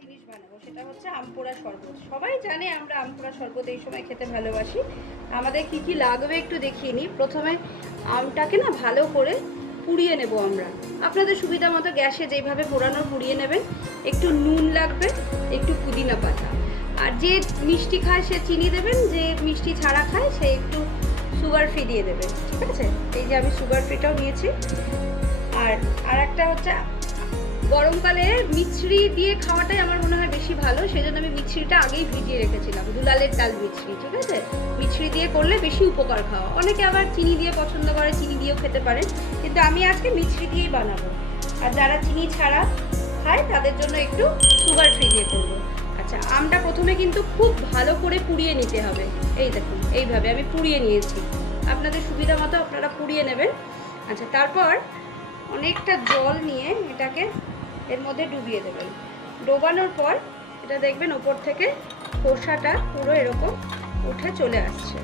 জিনিস বানাবো, সেটা হচ্ছে আমপোড়া শরবত। সবাই জানে আমরা আমপোড়া শরবত এই সময় খেতে ভালোবাসি। আমাদের কি কি লাগবে একটু দেখিয়ে নিই। প্রথমে আমটাকে না ভালো করে পুড়িয়ে নেব আমরা, আপনাদের সুবিধা মতো গ্যাসে যেভাবে পোড়ানোর পুড়িয়ে নেবেন। একটু নুন লাগবে, একটু পুদিনা পাতা, আর যে মিষ্টি খায় সে চিনি দেবেন, যে মিষ্টি ছাড়া খায় সে একটু সুগার ফ্রি দিয়ে দেবেন, ঠিক আছে। এই যে আমি সুগার ফ্রিটাও নিয়েছি। আর একটা হচ্ছে গরমকালে মিছরি দিয়ে খাওয়াটাই আমার মনে হয় বেশি ভালো, সেই জন্য আমি মিছরিটা আগেই ভিজিয়ে রেখেছিলাম। দুলালের ডাল মিছরি, ঠিক আছে। মিছরি দিয়ে করলে বেশি উপকার খাওয়া। অনেকে আবার চিনি দিয়ে পছন্দ করে, চিনি দিয়েও খেতে পারেন, কিন্তু আমি আজকে মিছরি দিয়েই বানাবো। আর যারা চিনি ছাড়া খায় তাদের জন্য একটু সুগার ফ্রি দিয়ে করবো। আচ্ছা, আমটা প্রথমে কিন্তু খুব ভালো করে পুড়িয়ে নিতে হবে। এই দেখুন, এইভাবে আমি পুড়িয়ে নিয়েছি। আপনাদের সুবিধা মতো আপনারা পুড়িয়ে নেবেন। আচ্ছা, তারপর অনেকটা জল নিয়ে এটাকে এর মধ্যে ডুবিয়ে দেবেন। ডোবানোর পর এটা দেখবেন ওপর থেকে খোসাটা পুরো এরকম উঠে চলে আসছে।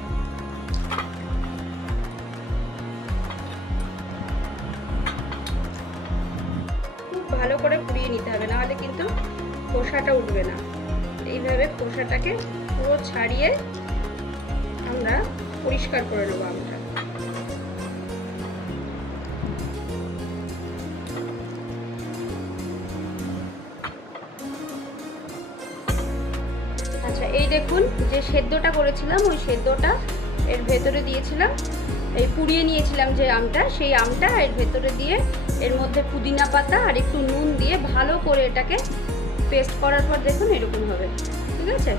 খুব ভালো করে পুড়িয়ে নিতে হবে, নাহলে কিন্তু খোসাটা উঠবে না। এইভাবে খোসাটাকে পুরো ছাড়িয়ে আমরা পরিষ্কার করে নেবো আমটা। আচ্ছা, এই দেখুন যে সেদ্ধটা করেছিলাম ওই সেদ্ধটা এর ভেতরে দিয়েছিলাম। এই পুড়িয়ে নিয়েছিলাম যে আমটা, সেই আমটা এর ভেতরে দিয়ে এর মধ্যে পুদিনা পাতা আর একটু নুন দিয়ে ভালো করে এটাকে পেস্ট করার পর দেখুন এরকম হবে, ঠিক আছে।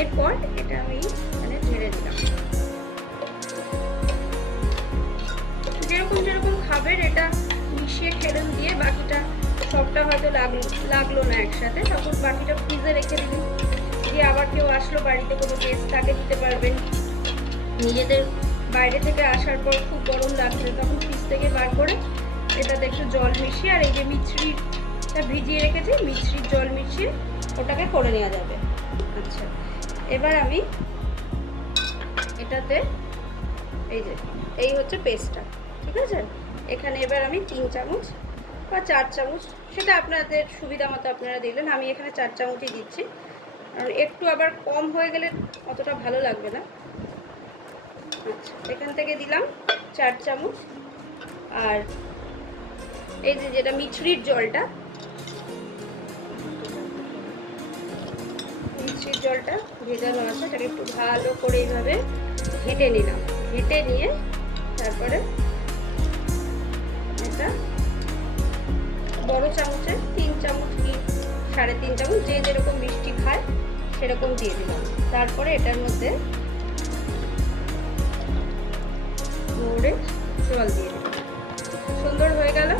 এরপর এটা আমি মানে ঢেলে দিলাম। যেরকম যেরকম খাবেন এটা মিশিয়ে খেলেন দিয়ে, বাকিটা সবটা হয়তো লাগলো না একসাথে, তখন বাকিটা ফ্রিজে রেখে দিলেন। দিয়ে আবার কেউ আসলো বাড়িতে, কোনো গেস্ট তাকে দিতে পারবেন। নিজেদের বাইরে থেকে আসার পর খুব গরম লাগছে, তখন ফ্রিজ থেকে বার করে এটাতে একটু জল মিশিয়ে আর এই যে মিছরিটা ভিজিয়ে রেখেছি, মিছরির জল মিশিয়ে ওটাকে করে নেওয়া যাবে। আচ্ছা, এবার আমি এটাতে এই যে এই হচ্ছে পেস্টটা, ঠিক আছে। এখানে এবার আমি 3 চামচ বা 4 চামচ, সেটা আপনাদের সুবিধা মতো আপনারা দিলেন। আমি এখানে 4 চামচই দিচ্ছি, কারণ একটু আবার কম হয়ে গেলে অতটা ভালো লাগবে না। আচ্ছা, এখান থেকে দিলাম 4 চামচ। আর এই যে যেটা মিছরির জলটা, মিছরির জলটা ভেজানো আছে, এটাকে একটু ভালো করে এইভাবে ঘেঁটে নিলাম। ঘেঁটে নিয়ে তারপরে এটা বড় চামচে 3 চামচ কি 3.5 চামচ, যে যেরকম মিষ্টি খায় সেরকম দিয়ে দিলাম। তারপরে এটার মধ্যে ভরে জল দিয়ে দিলাম। সুন্দর হয়ে গেল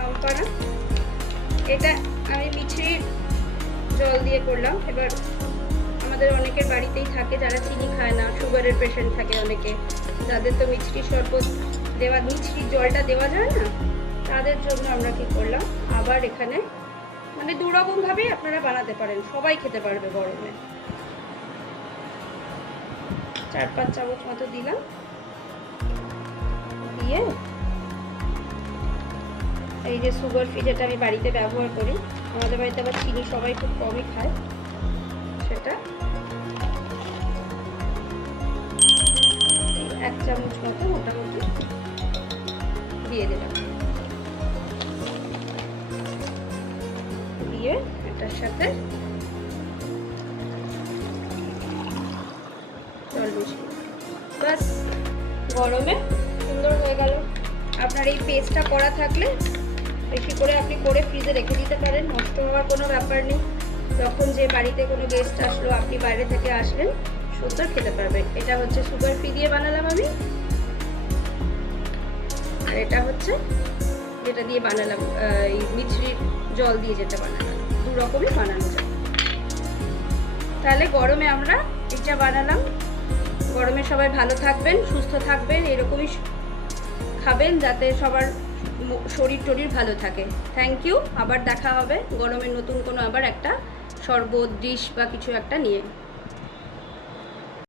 আম পাড়া। এটা আমি মিছরির জল দিয়ে করলাম। এবার আমাদের অনেকের বাড়িতেই থাকে যারা চিনি খায় না, সুগারের পেশেন্ট থাকে অনেকে, যাদের তো মিছরি শরবত দেওয়া, মিছরির জলটা দেওয়া যায় না, তাদের জন্য আমরা কি করলাম, আবার এখানে মানে 2 রকমভাবেই আপনারা বানাতে পারেন, সবাই খেতে পারবে গরমে। 4-5 চামচ মতো দিলাম। দিয়ে এই যে সুগার ফ্রি যেটা আমি বাড়িতে ব্যবহার করি, আমাদের বাড়িতে আবার চিনি সবাই খুব কমই খায়, সেটা 1 চামচ মতো মোটামুটি দিয়ে দিলাম। দিয়ে এটার সাথে জল মিশিয়ে বাস, গরমে সুন্দর হয়ে গেল। আপনার এই পেস্টটা করা থাকলে বেশি করে আপনি করে ফ্রিজে রেখে দিতে পারেন, নষ্ট হওয়ার কোনো ব্যাপার নেই। যখন যে বাড়িতে কোনো গেস্ট আসলো, আপনি বাইরে থেকে আসলেন, সুন্দর খেতে পারবেন। এটা হচ্ছে সুগার ফ্রি দিয়ে বানালাম আমি, আর এটা হচ্ছে যেটা দিয়ে বানালাম এই মিছরির জল দিয়ে যেটা বানালাম। 2 রকমই বানানো যায়। তাহলে গরমে আমরা এটা বানালাম। গরমে সবাই ভালো থাকবেন, সুস্থ থাকবেন, এরকমই খাবেন যাতে সবার শরীর টরীর ভালো থাকে। Thank you. আবার দেখা হবে গরমের নতুন কোনো আবার একটা শরবত ডিশ বা কিছু একটা নিয়ে।